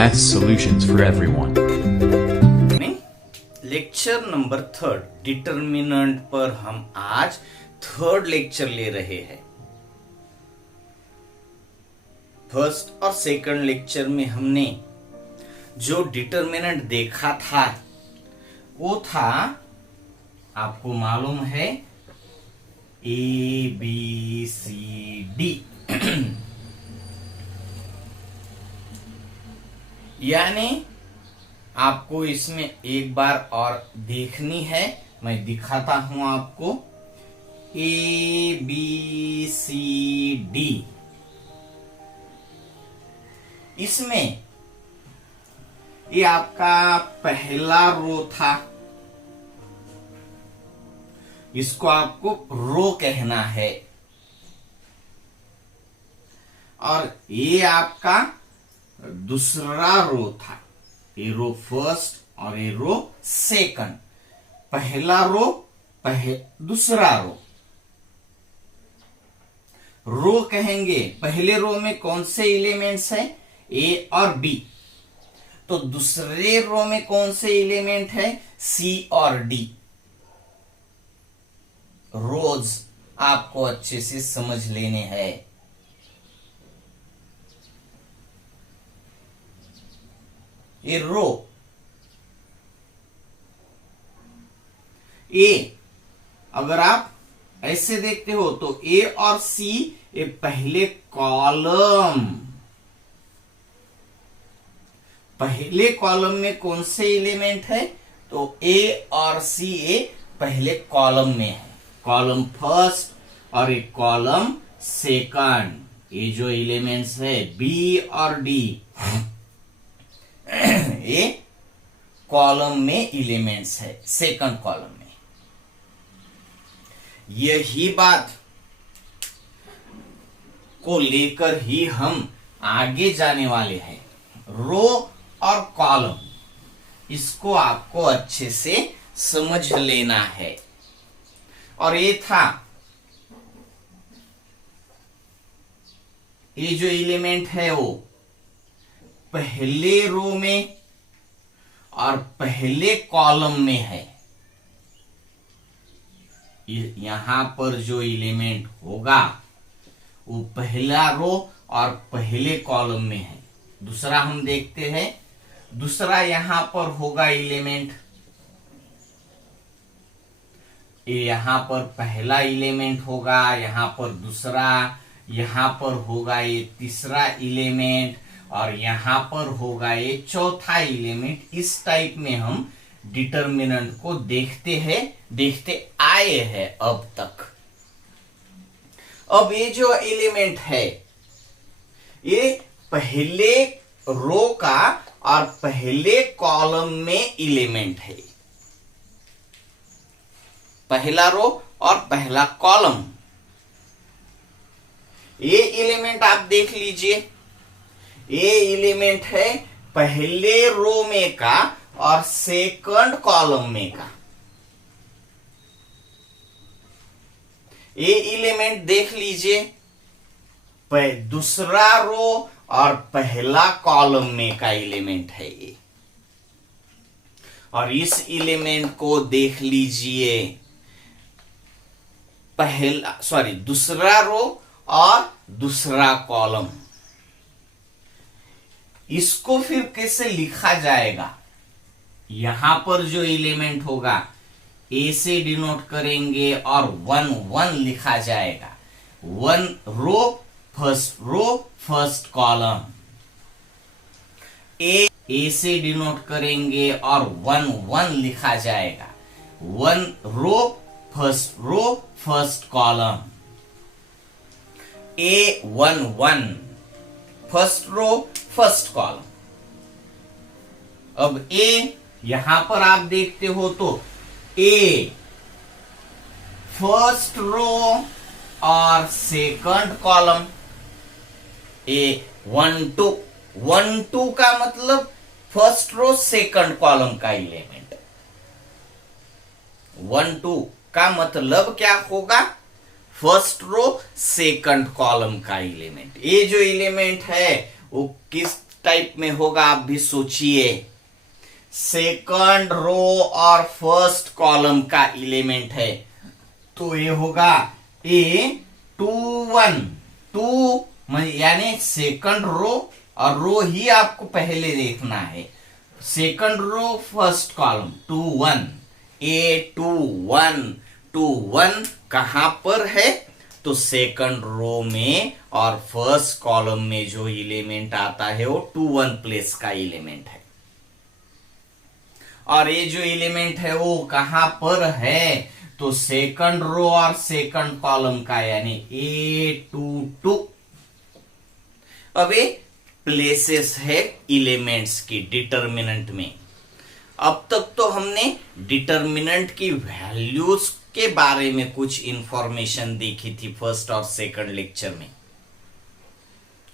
Math solutions for everyone. Lecture number 3 determinant पर हम आज थर्ड लेक्चर ले रहे हैं। फर्स्ट और सेकंड लेक्चर में हमने जो डिटर्मिनेंट देखा था वो था, आपको मालूम है, ए बी सी डी यानी आपको इसमें एक बार और देखनी है। मैं दिखाता हूं आपको। ए बी सी डी, इसमें ये आपका पहला रो था, इसको आपको रो कहना है। और ये आपका दूसरा रो था, ये रो फर्स्ट और ये रो सेकंड। पहला रो दूसरा रो कहेंगे। पहले रो में कौन से एलिमेंट्स है? ए और बी। तो दूसरे रो में कौन से एलिमेंट है? सी और डी। रोज आपको अच्छे से समझ लेने हैं। ये रो ए, अगर आप ऐसे देखते हो तो ए और सी ये पहले कॉलम। पहले कॉलम में कौन से एलिमेंट है? तो ए और सी ये पहले कॉलम में है, कॉलम फर्स्ट और एक कॉलम सेकंड। ये जो एलिमेंट्स है बी और डी, ये कॉलम में एलिमेंट्स है, सेकंड कॉलम में। यही बात को लेकर ही हम आगे जाने वाले हैं। रो और कॉलम, इसको आपको अच्छे से समझ लेना है। और ये था, ये जो एलिमेंट है वो पहले रो में और पहले कॉलम में है। यहां पर जो एलिमेंट होगा वो पहला रो और पहले कॉलम में है। दूसरा हम देखते हैं, दूसरा यहां पर होगा एलिमेंट, यहां पर पहला एलिमेंट होगा, यहां पर दूसरा, यहां पर होगा ये तीसरा एलिमेंट और यहां पर होगा ये चौथा एलिमेंट। इस टाइप में हम डिटर्मिनेंट को देखते आए हैं अब तक। अब ये जो एलिमेंट है ये पहले रो का और पहले कॉलम में एलिमेंट है। पहला रो और पहला कॉलम, ये एलिमेंट आप देख लीजिए। ये एलिमेंट है पहले रो में का और सेकंड कॉलम में का। ये एलिमेंट देख लीजिए, दूसरा रो और पहला कॉलम में का एलिमेंट है ये। और इस एलिमेंट को देख लीजिए, दूसरा रो और दूसरा कॉलम। इसको फिर कैसे लिखा जाएगा? यहां पर जो एलिमेंट होगा ए से डिनोट करेंगे और 1 1 लिखा जाएगा। 1 रो फर्स्ट कॉलम। ए से डिनोट करेंगे और 1 1 लिखा जाएगा। 1 रो फर्स्ट कॉलम। ए 1 1 फर्स्ट रो फर्स्ट कॉलम। अब ए यहां पर आप देखते हो तो ए फर्स्ट रो और सेकंड कॉलम। ए 1 2 का मतलब फर्स्ट रो सेकंड कॉलम का एलिमेंट। 1 2 का मतलब क्या होगा? फर्स्ट रो सेकंड कॉलम का एलिमेंट। ये जो एलिमेंट है वो किस टाइप में होगा, आप भी सोचिए। सेकंड रो और फर्स्ट कॉलम का एलिमेंट है, तो ये होगा A21। टू यानी सेकंड रो, और रो ही आपको पहले देखना है। Second row first column 21, A21। 21 कहां पर है? तो सेकंड रो में, और फर्स्ट कॉलम में जो एलिमेंट आता है वो 21 प्लेस का एलिमेंट है। और ये जो एलिमेंट है वो कहां पर है? तो सेकंड रो और सेकंड कॉलम का, यानी A22। अब ये प्लेसेस है एलिमेंट्स की डिटर्मिनेंट में। अब तक तो हमने डिटर्मिनेंट की वैल्यूज के बारे में कुछ इंफॉर्मेशन देखी थी फर्स्ट और सेकंड लेक्चर में।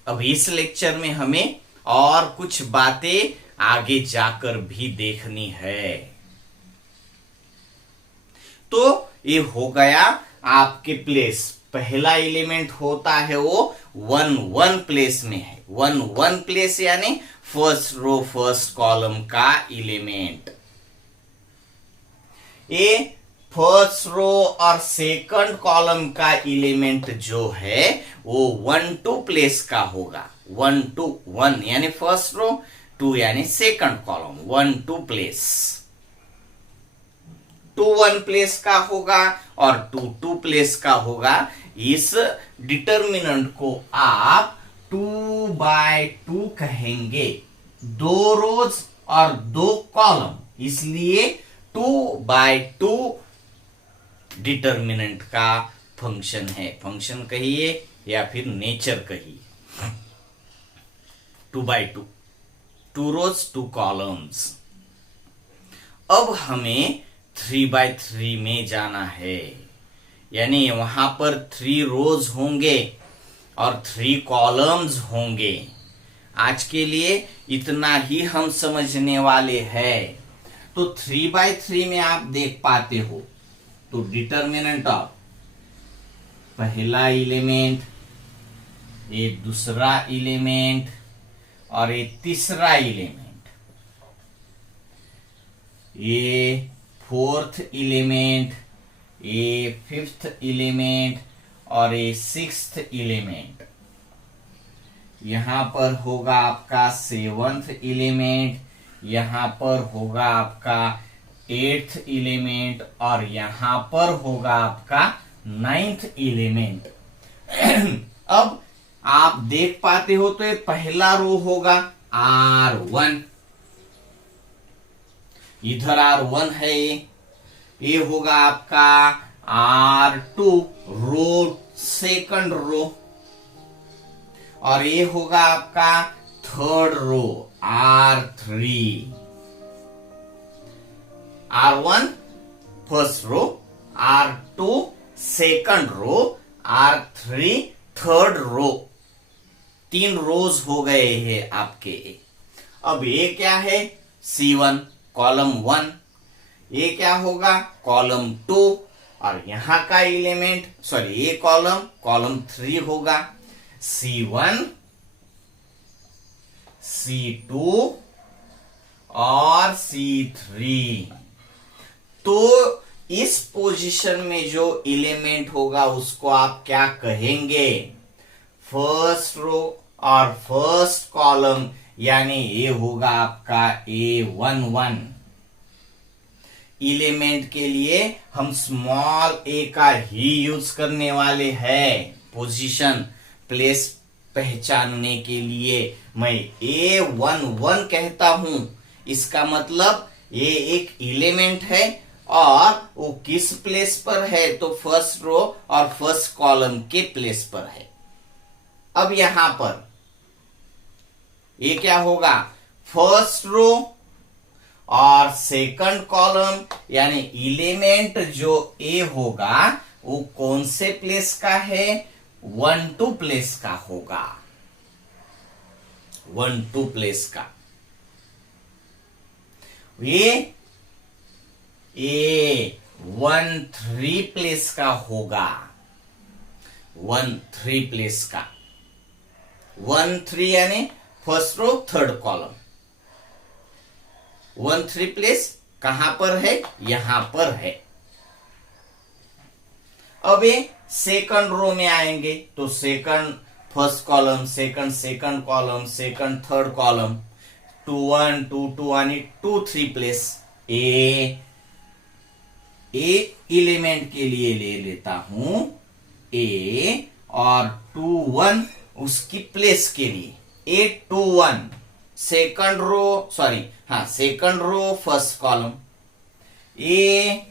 अब इस लेक्चर में हमें और कुछ बातें आगे जाकर भी देखनी है। तो ये हो गया आपके प्लेस। पहला एलिमेंट होता है वो 1 प्लेस में है। 1 प्लेस यानी फर्स्ट रो फर्स्ट कॉलम का एलिमेंट। ये फर्स्ट रो और सेकंड कॉलम का एलिमेंट जो है वो 1 प्लेस का होगा। 1 यानी फर्स्ट रो, 2 यानी सेकंड कॉलम, 1 प्लेस। 1 प्लेस का होगा और 2 प्लेस का होगा। इस डिटर्मिनेंट को आप 2/2 कहेंगे। 2 रोज और 2 कॉलम, इसलिए 2/2 डिटर्मिनेंट का फंक्शन है। फंक्शन कहिए या फिर नेचर कहिए। 2/2, 2 रोज 2 कॉलम्स। अब हमें 3/3 में जाना है, यानी वहां पर 3 रोज होंगे और 3 कॉलम्स होंगे। आज के लिए इतना ही हम समझने वाले हैं। तो 3/3 में आप देख पाते हो, तो डिटर्मिनेंट ऑफ पहला एलिमेंट, ये दूसरा एलिमेंट और ये तीसरा एलिमेंट, ये फोर्थ एलिमेंट, ये फिफ्थ एलिमेंट और ये सिक्स्थ एलिमेंट। यहां पर होगा आपका 7th एलिमेंट, यहां पर होगा आपका 8th एलिमेंट और यहां पर होगा आपका 9th एलिमेंट। अब आप देख पाते हो, तो ये पहला रो होगा R1, इधर R1 है, ये होगा आपका R2 रो, सेकंड रो, और ये होगा आपका third row R3। R1 first row, R2 second row, R3 third row. 3 rows हो गए हैं आपके। अब ये क्या है? C1 कॉलम 1, ये क्या होगा? कॉलम 2, और यहां का एलिमेंट, सॉरी ये कॉलम 3 होगा। C1, C2 और C3। तो इस पोजीशन में जो एलिमेंट होगा उसको आप क्या कहेंगे? फर्स्ट रो और फर्स्ट कॉलम, यानी ये होगा आपका A11। एलिमेंट के लिए हम स्मॉल a का ही यूज करने वाले हैं। पोजीशन, प्लेस पहचानने के लिए मैं A11 कहता हूं। इसका मतलब ये एक एलिमेंट है और वो किस प्लेस पर है? तो फर्स्ट रो और फर्स्ट कॉलम के प्लेस पर है। अब यहां पर ये क्या होगा? फर्स्ट रो और सेकंड कॉलम, यानी एलिमेंट जो ए होगा वो कौन से प्लेस का है? 1 प्लेस का होगा। 1 प्लेस का। ये 1 प्लेस का होगा। 1 प्लेस का। 1 यानी first row third column. 1 3 place कहां पर है, यहां पर है। अब ये सेकंड रो में आएंगे तो second first column, second column, second third column, 2 1 2 2 आणि 2 3 प्लेस। ए एलिमेंट के लिए ले लेता हूं ए, और 2 1 उसकी प्लेस के लिए। ए 2 1 सेकंड रो, सॉरी हाँ सेकंड रो फर्स्ट कॉलम। ए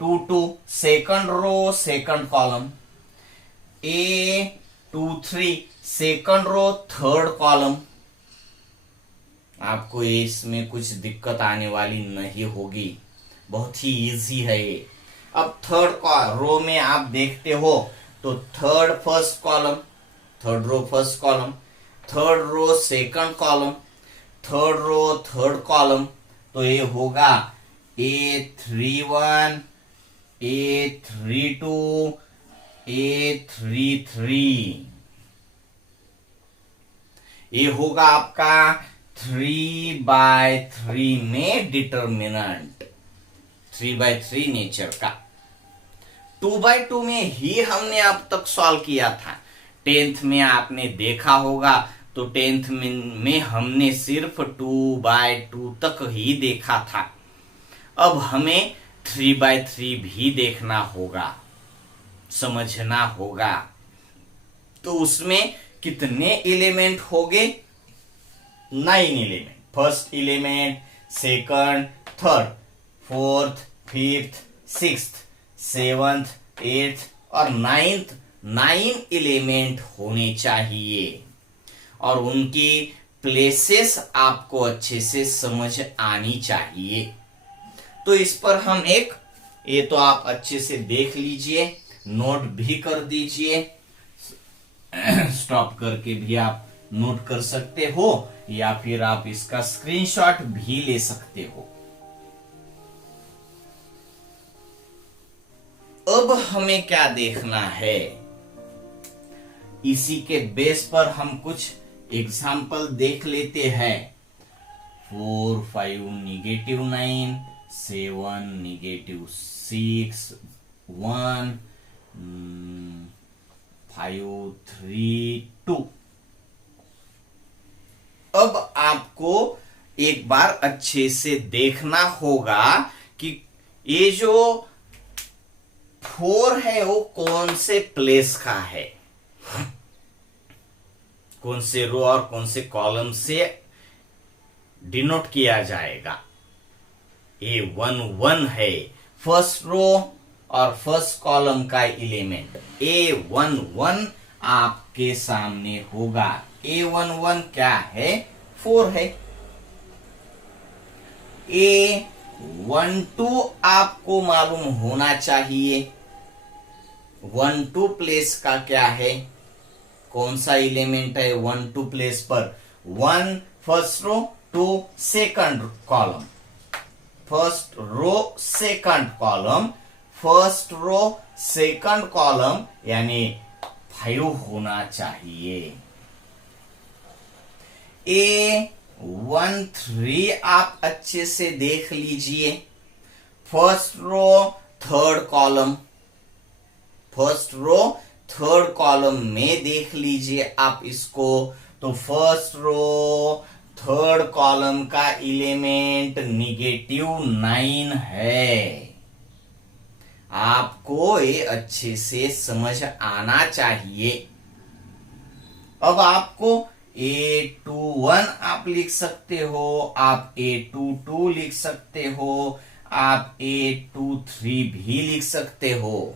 2 2 सेकंड रो सेकंड कॉलम। ए 2 3 सेकंड रो थर्ड कॉलम। आपको इसमें कुछ दिक्कत आने वाली नहीं होगी, बहुत ही इजी है ये। अब थर्ड रो में आप देखते हो तो third first column, third row first column, third row second column, third row third column. तो ये होगा A31 A32 A33। ये होगा आपका 3/3 में डिटर्मिनेंट, 3/3 नेचर का। 2/2 में ही हमने अब तक सॉल्व किया था। 10th में आपने देखा होगा तो 10th में हमने सिर्फ 2/2 तक ही देखा था। अब हमें 3/3 भी देखना होगा, समझना होगा। तो उसमें कितने एलिमेंट होंगे, 9 element. First element, second, third, fourth, fifth, sixth, seventh, eighth और नाइन्थ, 9 एलिमेंट होने चाहिए। और उनकी प्लेसेस आपको अच्छे से समझ आनी चाहिए। तो इस पर हम एक, ये तो आप अच्छे से देख लीजिए, नोट भी कर दीजिए, स्टॉप करके भी आप नोट कर सकते हो, या फिर आप इसका स्क्रीनशॉट भी ले सकते हो। अब हमें क्या देखना है, इसी के बेस पर हम कुछ एग्जाम्पल देख लेते हैं। 4 5 -9, 7 -6, 1 5 3 2। अब आपको एक बार अच्छे से देखना होगा कि ये जो 4 है वो कौन से प्लेस का है, कौन से रो और कौन से कॉलम से डिनोट किया जाएगा। A11 है फर्स्ट रो और फर्स्ट कॉलम का एलिमेंट। A11 आपके सामने होगा। A11 क्या है, 4 है। A12 आपको मालूम होना चाहिए। 1 2 प्लेस का क्या है, कौन सा एलिमेंट है 1 2 प्लेस पर। 1 first row, 2 second column, first row second column, first row second column, यानी 5 होना चाहिए। A13 आप अच्छे से देख लीजिए, first row third column, first row third column में देख लीजिए आप इसको। तो फर्स्ट रो थर्ड कॉलम का एलिमेंट -9 है। आपको ये अच्छे से समझ आना चाहिए। अब आपको A21 आप लिख सकते हो, आप A22 लिख सकते हो, आप A23 भी लिख सकते हो।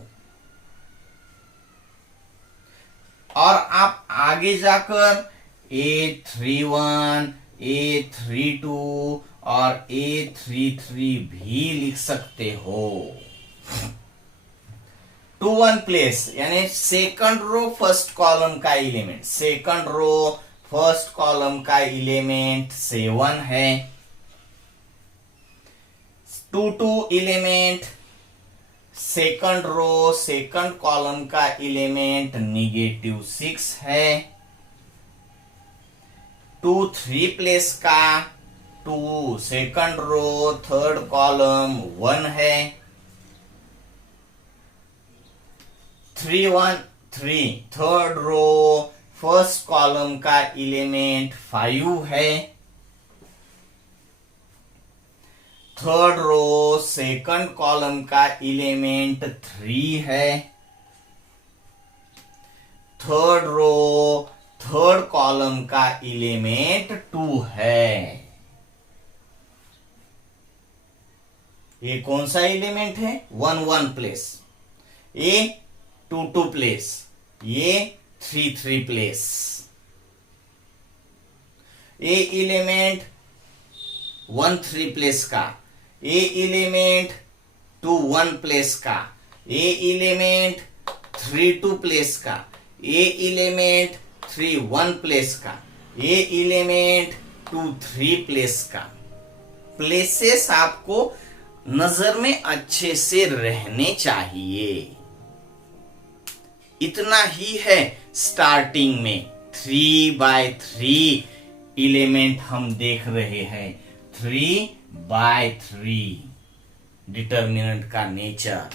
और आप आगे जाकर A31, A32 और A33 भी लिख सकते हो। 2 1 प्लेस यानी सेकंड रो फर्स्ट कॉलम का element, second row first column का एलिमेंट 7 है। 2 2 element second row second column का एलिमेंट -6 है। 2 3 प्लेस का 2 सेकंड रो थर्ड कॉलम 1 है, 3 1 3 थर्ड रो फर्स्ट कॉलम का एलिमेंट 5 है, थर्ड रो सेकंड कॉलम का एलिमेंट 3 है, थर्ड रो थर्ड कॉलम का एलिमेंट 2 है। ये कौन सा एलिमेंट है? 1 1 प्लेस, ये 2 2 प्लेस, ये 3 3 प्लेस। ये एलिमेंट 1 3 प्लेस का, ये एलिमेंट 2 1 प्लेस का, ये एलिमेंट 3 2 प्लेस का, ये एलिमेंट 3 1 प्लेस का, ये एलिमेंट 2 3 प्लेस का। प्लेसेस आपको नजर में अच्छे से रहने चाहिए। इतना ही है स्टार्टिंग में। 3 by 3 एलिमेंट हम देख रहे हैं। 3 by 3 डिटर्मिनेंट का नेचर।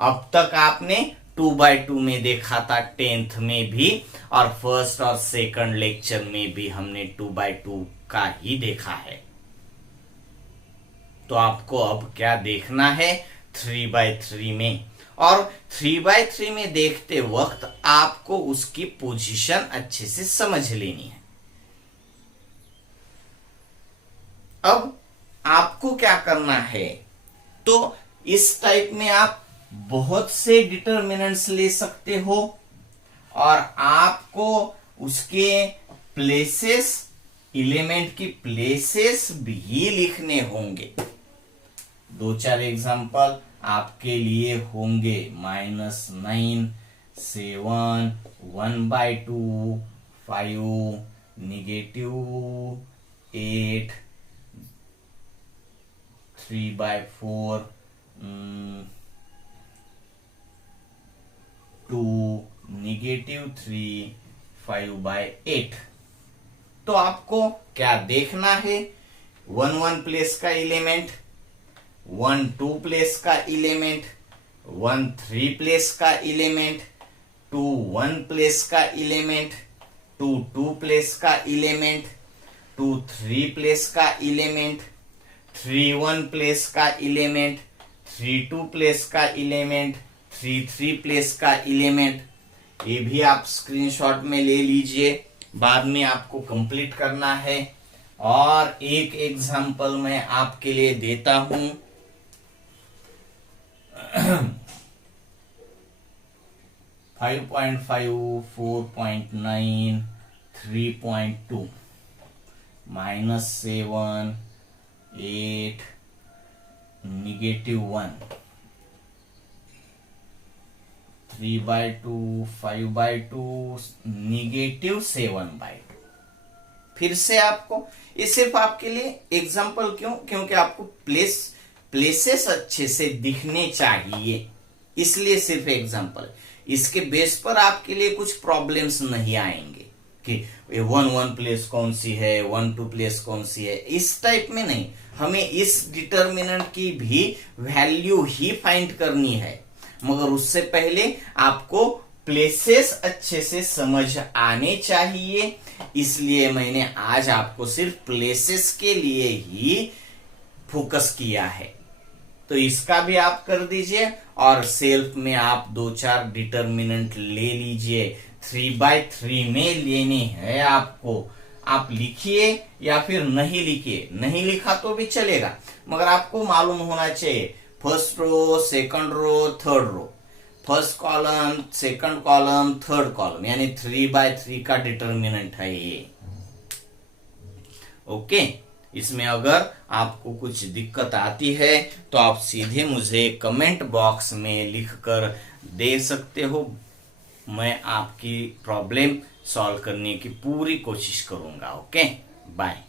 अब तक आपने 2 by 2 में देखा था 10th में भी, और फर्स्ट और सेकंड लेक्चर में भी हमने 2 by 2 का ही देखा है। तो आपको अब क्या देखना है 3 by 3 में, और 3 by 3 में देखते वक्त आपको उसकी पोजीशन अच्छे से समझ लेनी है। अब आपको क्या करना है, तो इस टाइप में आप बहुत से डिटर्मिनेंट्स ले सकते हो, और आपको उसके प्लेसेस, एलिमेंट की प्लेसेस भी लिखने होंगे। 2-4 एग्जांपल आपके लिए होंगे। -9 7 1/2 5 -8 3/4 2 -3 5/8। तो आपको क्या देखना है, 1 1 प्लेस का एलिमेंट, 1 2 प्लेस का एलिमेंट, 1 3 प्लेस का एलिमेंट, 2 1 प्लेस का एलिमेंट, 2 2 प्लेस का एलिमेंट, 2 3 प्लेस का एलिमेंट, 3 1 प्लेस का एलिमेंट, 3 2 प्लेस का एलिमेंट, 3 3 प्लेस का एलिमेंट। ये भी आप स्क्रीनशॉट में ले लीजिए, बाद में आपको कंप्लीट करना है। और एक एग्जांपल मैं आपके लिए देता हूं। 5.5 4.9 3.2 -7 8 -1 3/2 5/2 -7/2। फिर से आपको, ये सिर्फ आपके लिए एग्जांपल, क्यों? क्योंकि आपको प्लेसेस अच्छे से दिखने चाहिए, इसलिए सिर्फ एग्जांपल। इसके बेस पर आपके लिए कुछ प्रॉब्लम्स नहीं आएंगे कि 1 1 प्लेस कौन सी है, 1 2 प्लेस कौन सी है, इस टाइप में नहीं। हमें इस डिटर्मिनेंट की भी वैल्यू ही फाइंड करनी है, मगर उससे पहले आपको प्लेसेस अच्छे से समझ आने चाहिए। इसलिए मैंने आज आपको सिर्फ प्लेसेस के लिए ही फोकस किया है। तो इसका भी आप कर दीजिए, और सेल्फ में आप 2-4 डिटर्मिनेंट ले लीजिए। 3 by 3 में लेने हैं आपको। आप लिखिए या फिर नहीं लिखिए, नहीं लिखा तो भी चलेगा, मगर आपको मालूम होना चाहिए first row, second row, third row, first column, second column, third column, यानी 3 by 3 का डिटर्मिनेंट है ये। ओके, इसमें अगर आपको कुछ दिक्कत आती है तो आप सीधे मुझे कमेंट बॉक्स में लिखकर दे सकते हो। मैं आपकी प्रॉब्लम सॉल्व करने की पूरी कोशिश करूंगा। Okay, bye.